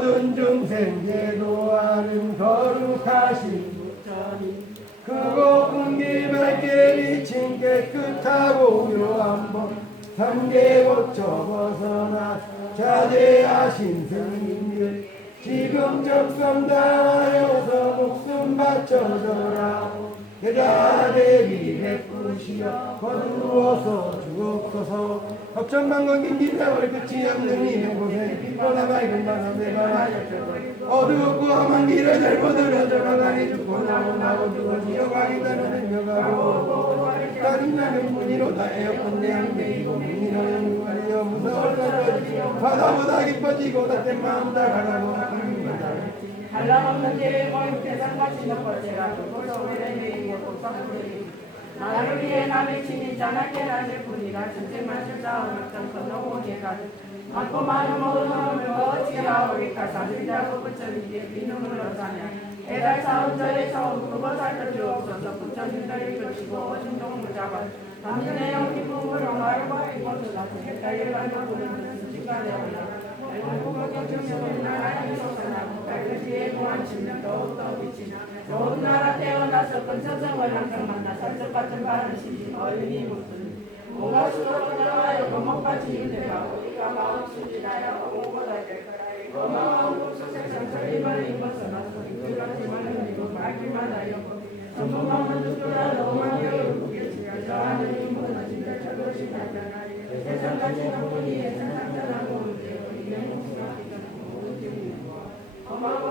모든 중생 제도하는 거룩하신 부처님 그 높은 길 밝게 비친 깨끗하고 묘한 법 삼계 고쳐 벗어나 자제하신 스님들 지금 적성 다하여서 목숨 바쳐줘라 여자 대비 베푸시어 거두어서 주옵소서. 걱정만 건 긴 기세월 끝이 없는 이 곳에 밤에 내가 어두웠고 험한 길을 잘못 들어져 가다니 죽고 나오나고 죽어 지어 가기다는 생각하고 다른 나는 문이로다 에어컨 내 한대이고 문이로는 문이여 무서울 것이요 바다보다 깊어지고 닫된 마음 다 가라고 외래내이고 독사부리니 나를 위해 남의 친히 자나게 나실 뿐이라 전쟁만 실자원 어떤 건너오게 가득 많고 많은 모든 놈을 어찌하오리까 사실자고 부처님께 비눈을 얻다냐 해달 저의 처음 그거 살펴 주옵소서 부처님들이 그치고 어진 종을 잡아 당신의 영기 품을 말과 이것을 나서 헷갈려 나라의 소산하고 깔끔지에 보안 좋은 나라 태어나서 근처성을 항상 만나 살적 같은 바른 시지 어린이 무슨 뭔가 수도로 들어와요 고목같이 인내하고 이가 마음 순진하여 오고다 될 거라 고마운 국수 세상 설림을 입어서 나서 이끌어지만 이고 말기만 하여 전부만 죽더라 너만 여우겠지야 저 하느님 무너진다 저것이 나타나리 세상같이 나쁘니 세상 떠나고 엄마고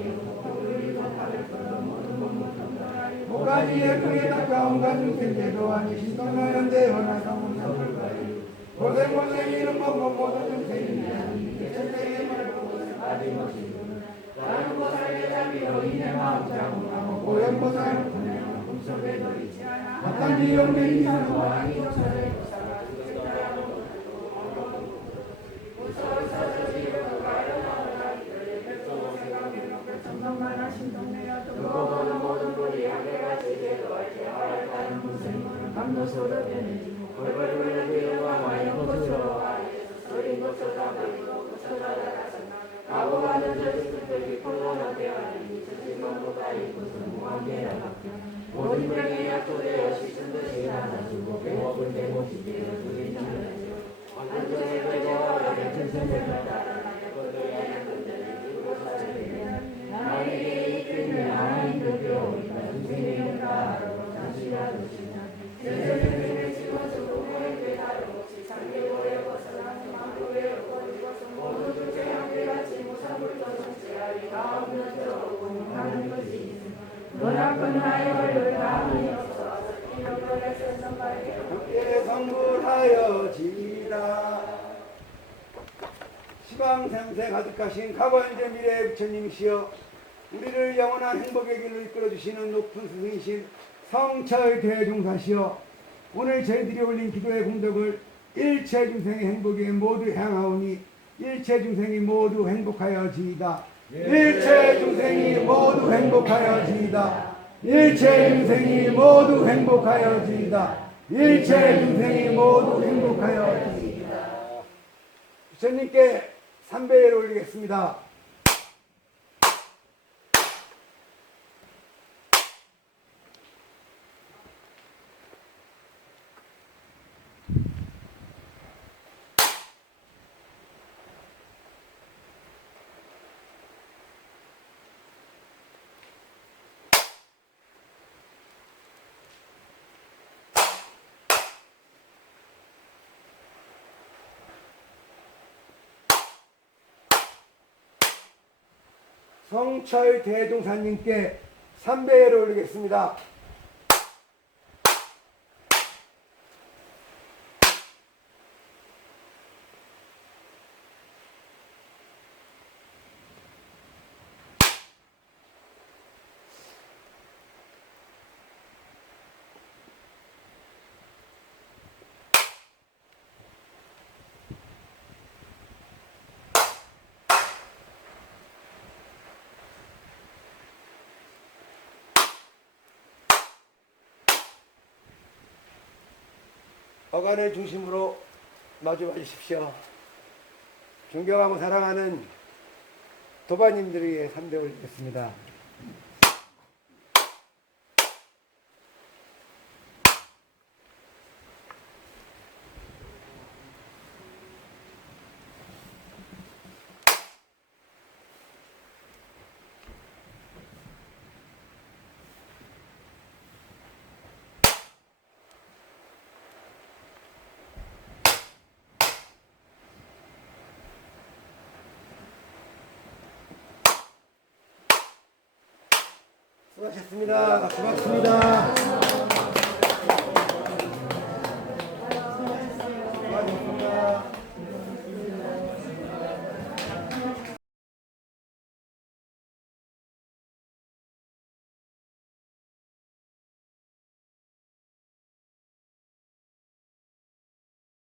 나가고 좋은 인연 만나고 저녁이 가서 알아보고 엄마 개를 갖고 살아요 어디다 가나 중생께도 맑은 물을 오르기는 문마다 항상 어렵거나 사이것이 만나지 나를 별명별이 가라 시강의 물순이 모가지에 크게 가까운 가중 생계도 아니 신성나연 대원하 성문사불가리 고 소를 변해지고 벌벌벌 비어와 와요 고추로와 소리 고추다 버리고 고추다가 가고가는 저지들이 콜로나 되어니 저지만 보다 이곳은 무한계라 모든 병에 약도되어 씻은 듯이 나눠주고 배고플 때 못이 되어 주인 나눠줘 안전에 걸려와 괜찮은 따라나 함께 성불하여 지라. 시방생생 가득하신 과거현재 미래의 부처님이시여 우리를 영원한 행복의 길로 이끌어주시는 높은 스승이신 성철 대종사시여 오늘 저희들이 올린 기도의 공덕을 일체 중생의 행복에 모두 향하오니 일체 중생이 모두 행복하여지이다. 일체 중생이 모두 행복하여지이다 일체 중생이 모두 행복하여지이다. 일체 중생이 모두 행복하여지이다. 부처님께 삼배를 올리겠습니다 성철 대종사님께 삼배를 올리겠습니다. 어간을 중심으로 마주 봐주십시오. 존경하고 사랑하는 도반님들의 3대 올리겠습니다. 수고하셨습니다. 고맙습니다.